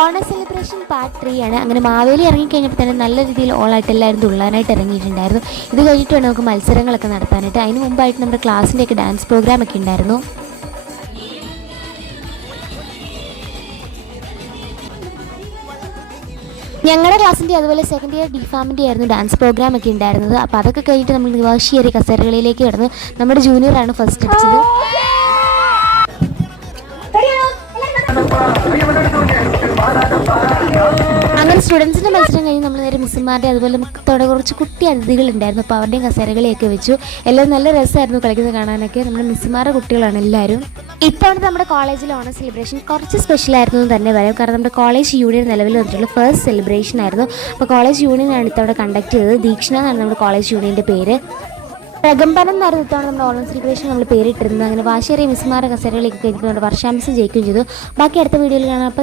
ഓണ celebration part 3 ആണ്. അങ്ങനെ മാവേലി ഇറങ്ങിക്കഴിഞ്ഞപ്പോൾ തന്നെ നല്ല രീതിയിൽ ഓളായിട്ട് എല്ലാവരും തുള്ളാനായിട്ട് ഇറങ്ങിയിട്ടുണ്ടായിരുന്നു. ഇത് കഴിഞ്ഞിട്ട് വേണം നമുക്ക് മത്സരങ്ങളൊക്കെ നടത്താനായിട്ട്. അതിന് മുമ്പായിട്ട് നമ്മുടെ ക്ലാസ്സിൻ്റെയൊക്കെ ഡാൻസ് പ്രോഗ്രാമൊക്കെ ഉണ്ടായിരുന്നു. ഞങ്ങളുടെ ക്ലാസ്സിൻ്റെ അതുപോലെ സെക്കൻഡ് ഇയർ ഡിഫാമിൻ്റെ ആയിരുന്നു ഡാൻസ് പ്രോഗ്രാം ഒക്കെ ഉണ്ടായിരുന്നത്. അപ്പോൾ അതൊക്കെ കഴിഞ്ഞിട്ട് നമ്മൾ നിവാശിയേറി കസേരകളിലേക്ക് കിടന്നു. നമ്മുടെ ജൂനിയറാണ് ഫസ്റ്റ് അടിച്ചത്. അങ്ങനെ സ്റ്റുഡൻസിൻ്റെ മത്സരം കഴിഞ്ഞ് നമ്മൾ നേരെ മിസ്സുമാരുടെ അതുപോലെ നമുക്കത്തോടെ കുറച്ച് കുട്ടി അതിഥികളുണ്ടായിരുന്നു. അപ്പോൾ അവരുടെയും കസേരകളെയൊക്കെ വെച്ചു. എല്ലാം നല്ല രസമായിരുന്നു കളിക്കുന്നത് കാണാനൊക്കെ. നമ്മുടെ മിസ്സുമാരുടെ കുട്ടികളാണ് എല്ലാവരും. ഇത്തവണ നമ്മുടെ കോളേജിലെ ഓണ സെലിബ്രേഷൻ കുറച്ച് സ്പെഷ്യലായിരുന്നു എന്ന് തന്നെ പറയാം. കാരണം നമ്മുടെ കോളേജ് യൂണിയൻ നിലവിൽ വന്നിട്ടുള്ള ഫസ്റ്റ് സെലിബ്രേഷൻ ആയിരുന്നു. അപ്പോൾ കോളേജ് യൂണിയനാണ് ഇത്തവണ കണ്ടക്ട് ചെയ്തത്. ദീക്ഷണ എന്നാണ് നമ്മുടെ കോളേജ് യൂണിയൻ്റെ പേര്. പ്രകമ്പനം എന്നായിരുന്നു ഇത്തവണ നമ്മുടെ ഓണം സെലിബ്രേഷൻ നമ്മൾ പേരിട്ടിരുന്നത്. അങ്ങനെ വാശേറിയ മിസ്സുമാരുടെ കസേരകളിലേക്ക് കയറ്റിക്കൊണ്ട് വർഷാംശം ജയിക്കുകയും ചെയ്തു. ബാക്കി അടുത്ത വീഡിയോയിൽ കാണാം. അപ്പോൾ